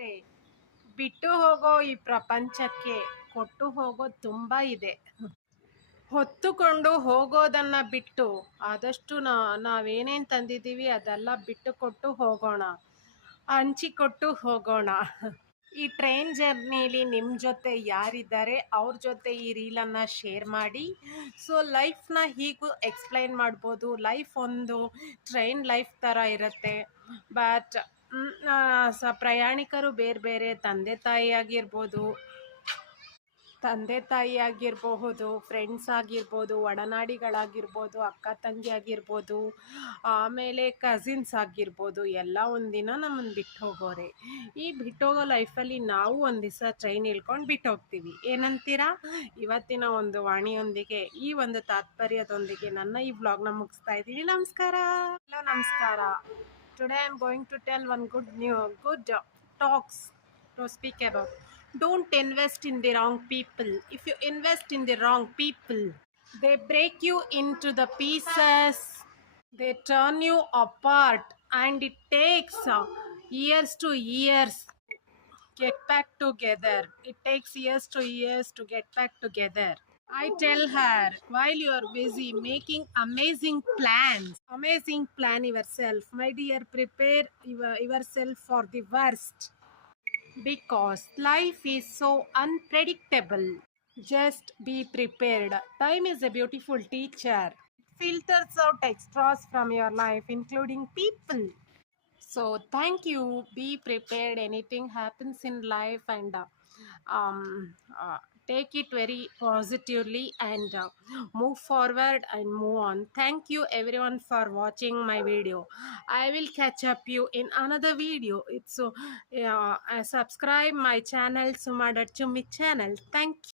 ಸ್ನೇಹಿತರೆ, ಬಿಟ್ಟು ಹೋಗೋ ಈ ಪ್ರಪಂಚಕ್ಕೆ ಕೊಟ್ಟು ಹೋಗೋದು ತುಂಬ ಇದೆ. ಹೊತ್ತುಕೊಂಡು ಹೋಗೋದನ್ನ ಬಿಟ್ಟು ಆದಷ್ಟು ನಾವೇನೇನು ತಂದಿದ್ದೀವಿ ಅದೆಲ್ಲ ಬಿಟ್ಟು ಕೊಟ್ಟು ಹೋಗೋಣ, ಹಂಚಿಕೊಟ್ಟು ಹೋಗೋಣ. ಈ ಟ್ರೈನ್ ಜರ್ನಿಲಿ ನಿಮ್ಮ ಜೊತೆ ಯಾರಿದ್ದಾರೆ ಅವ್ರ ಜೊತೆ ಈ ರೀಲನ್ನು ಶೇರ್ ಮಾಡಿ. ಸೊ ಲೈಫ್ನ ಹೀಗೂ ಎಕ್ಸ್ಪ್ಲೈನ್ ಮಾಡ್ಬೋದು. ಲೈಫ್ ಒಂದು ಟ್ರೈನ್ ಲೈಫ್ ಥರ ಇರುತ್ತೆ. ಬಟ್ ಪ್ರಯಾಣಿಕರು ಬೇರೆ ಬೇರೆ ತಂದೆ ತಾಯಿ ಆಗಿರಬಹುದು, ಫ್ರೆಂಡ್ಸ್ ಆಗಿರ್ಬೋದು, ಒಡನಾಡಿಗಳಾಗಿರ್ಬೋದು, ಅಕ್ಕ ತಂಗಿ ಆಗಿರ್ಬೋದು, ಆಮೇಲೆ ಕಸಿನ್ಸ್ ಆಗಿರ್ಬೋದು, ಎಲ್ಲ ಒಂದಿನ ನಮ್ಮನ್ನು ಬಿಟ್ಟು ಹೋಗೋರೆ. ಈ ಬಿಟ್ಟೋಗೋ ಲೈಫಲ್ಲಿ ನಾವು ಒಂದು ದಿವಸ ಟ್ರೈನ್ ಇಳ್ಕೊಂಡು ಬಿಟ್ಟು ಹೋಗ್ತೀವಿ. ಏನಂತೀರಾ? ಇವತ್ತಿನ ಒಂದು ವಾಣಿಯೊಂದಿಗೆ, ಈ ಒಂದು ತಾತ್ಪರ್ಯದೊಂದಿಗೆ ನನ್ನ ಈ ವ್ಲಾಗ್ನ ಮುಗಿಸ್ತಾ ಇದ್ದೀನಿ. ನಮಸ್ಕಾರ. ಹಲೋ, ನಮಸ್ಕಾರ. Today I am going to tell one good talks to speak about. Don't invest in the wrong people. If you invest in the wrong people, they break you into the pieces. They turn you apart, and it takes years to years get back together. It takes years to years to get back together. I tell her, while you are busy making amazing plan yourself, my dear, prepare yourself for the worst, because life is so unpredictable. Just be prepared. Time is a beautiful teacher. It filters out extras from your life, including people. So thank you. Be prepared. Anything happens in life, and take it very positively, and move forward and move on. Thank you everyone for watching my video. I will catch up you in another video. It's subscribe my channel, Suma Chummi channel. Thank you.